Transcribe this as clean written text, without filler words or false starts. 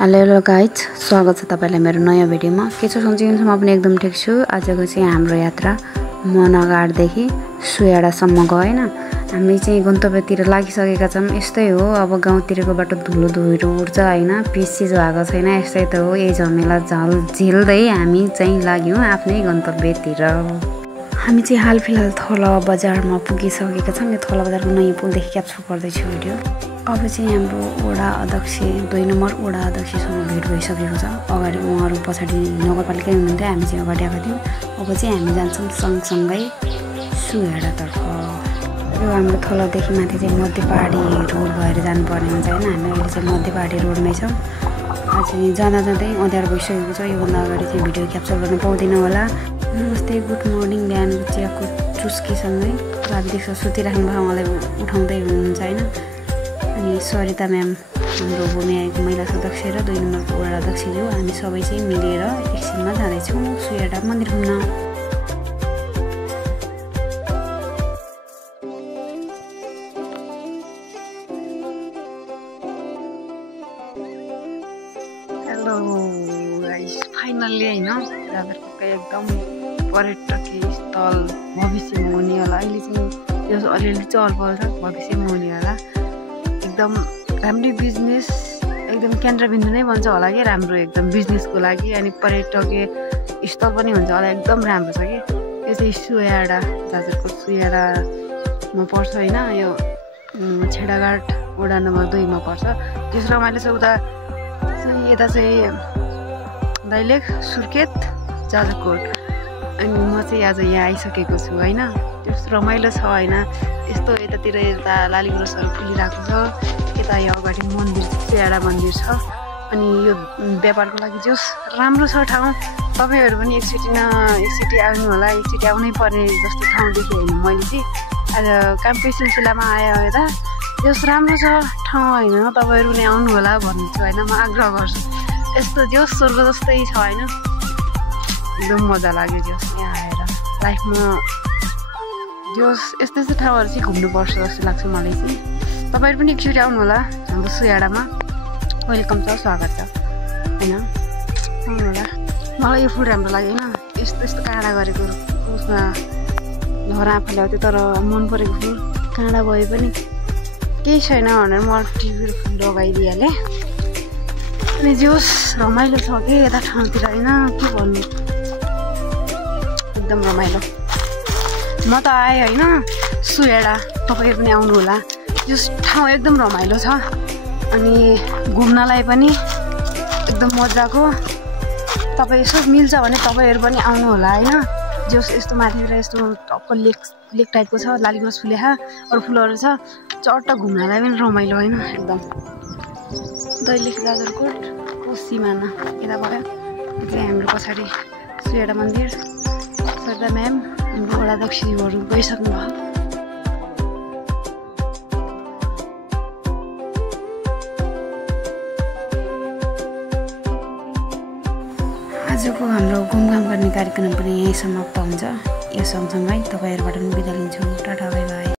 Hello guys, स्वागत छ तपाईलाई मेरो नयाँ भिडियोमा। के छ सन्चै म पनि एकदम ठिक छु। आजको चाहिँ हाम्रो यात्रा मनगाडदेखि सुयाडासम्मको हैन। हामी चाहिँ गन्तव्यतिर लागिसकेका छौं। यस्तै हो, अब गाउँतिरको बाटो धुलो धुइरो उड्छ हैन, पिस भएको छैन। यस्तै त हो, यही झमेला झेल्दै हामी चाहिँ लाग्यौं आफ्नै गन्तव्यतिर। हामी चाहिँ हाल फिलहाल थला बजारमा पुगिसकेका छौं। यो थला बजारको नयाँ पुलदेखि क्याप्चर गर्दैछु भिडियो। अब चाहिँ हाम्रो वडा अध्यक्ष 2 नम्बर वडा अध्यक्षसँग भेट भइसकेको छ। अगाडि उहाँहरू पछाडि नगरपालिकै हुनुहुन्थ्यो, हामी चाहिँ अगाडि आएको थियौँ। अब चाहिँ हामी जान्छौँ सँगसँगै सुयाडातर्फ। यो हाम्रो थलादेखि माथि चाहिँ मध्य पहाडी रोड भएर जानुपर्ने हुन्छ हैन। हामी अहिले चाहिँ मध्य पहाडी रोडमै छौँ। आज जाँदा जाँदै अँध्यारो भइसकेको छ। योभन्दा अगाडि चाहिँ भिडियो क्याप्चर गर्न पाउँदिनँ होला। नमस्ते, गुड मर्निङ। बिहान चियाको चुस्कीसँगै रातिदेखि सुतिराख्नु भएको उहाँलाई उठाउँदै हुनुहुन्छ हैन। अनि सरिता म्याम हाम्रो भूमिहारको महिला सदस्य र 2 नम्बरको वडा अध्यक्षज्यू, हामी सबै चाहिँ मिलेर एकछिनमा जाँदैछौँ सुयाडा मन्दिर घुम्न। हेलो गाइस, फाइनल्ली हैन जाजरकोटको एकदम पर्यटकीय स्थल भविष्यमा हुने होला। अहिले चाहिँ यो अलिअलि चहल पहल छ, भविष्यमा हुने होला। एकदम राम्रो बिजनेस, एकदम केन्द्रबिन्दु नै बन्छ होला कि राम्रो एकदम बिजनेसको लागि। अनि पर्यटकीय स्थल पनि हुन्छ होला, एकदम राम्रो छ कि। यो चाहिँ सुयाडा, जाजरकोट सुयाडामा पर्छ हैन। यो छेडाघाट वडा नम्बर 2 मा पर्छ। त्यस रमाइलो छ। उता चाहिँ यता चाहिँ दैलेख, सुर्खेत, जाजरकोट। अनि म चाहिँ आज यहाँ आइसकेको छु हैन। त्यस रमाइलो छ हैन। यस्तो यतातिर यता लालीगुराँसहरू फुलिरहेको छ। यता यो अगाडि मन्दिर सुयाडा मन्दिर छ। अनि यो व्यापारको लागि जोस् राम्रो छ ठाउँ। तपाईँहरू पनि एकचोटि आउनु होला। एकचोटि आउनै पर्ने जस्तो ठाउँ देखेँ होइन मैले चाहिँ। आज कामकै सिलसिलामा आयो यता। जोस् राम्रो छ ठाउँ होइन, तपाईँहरू पनि आउनु होला भन्छु होइन, म आग्रह गर्छु। यस्तो जोस् स्वर्ग जस्तै छ होइन। एकदम मजा लाग्यो जोस् यहाँ आएर। लाइफमा जोस् यस्तो ठाउँहरू चाहिँ घुम्नुपर्छ जस्तो लाग्छ मलाई चाहिँ। तपाईँहरू पनि एकचोटि आउनु होला हाम्रो सुयाडामा। वेलकम छ, स्वागत छ होइन, आउनु होला। मलाई यो फुल राम्रो लाग्यो होइन। यस्तो काँडा गरेको उसमा लहरा आफूले आउँथ्यो, तर मन परेको फुल काँडा भए पनि केही छैन भनेर म टिभीको फुल लगाइदिइहालेँ। अनि जोस् रमाइलो छ कि यता ठाउँतिर होइन, के भन्नु, एकदम रमाइलो। म त आएँ होइन सुयाडा, तपाईँ पनि आउनु होला। यो ठाउँ एकदम रमाइलो छ। अनि घुम्नलाई पनि एकदम मजाको। तपाईँ यसो मिल्छ भने तपाईँहरू पनि आउनु होला होइन। जोस् यस्तो माथितिर यस्तो टक्क लेक टाइपको छ, लालीगुराँस फुलेको अरू फुलहरू छ। चट्ट घुम्नलाई पनि रमाइलो होइन एकदम। दैलेख जाजरकोट को सिमाना यता भयो। चाहिँ हाम्रो पछाडि सुयाडा मन्दिर। सरिता म्याम हाम्रो वडा अध्यक्षज्यूहरू गइसक्नु भयो। आजको हाम्रो घुमघाम गर्ने कार्यक्रम पनि यहीँ समाप्त हुन्छ। यो सँगसँगै तपाईँहरूबाट पनि बिदा लिन्छु। Tata bye by.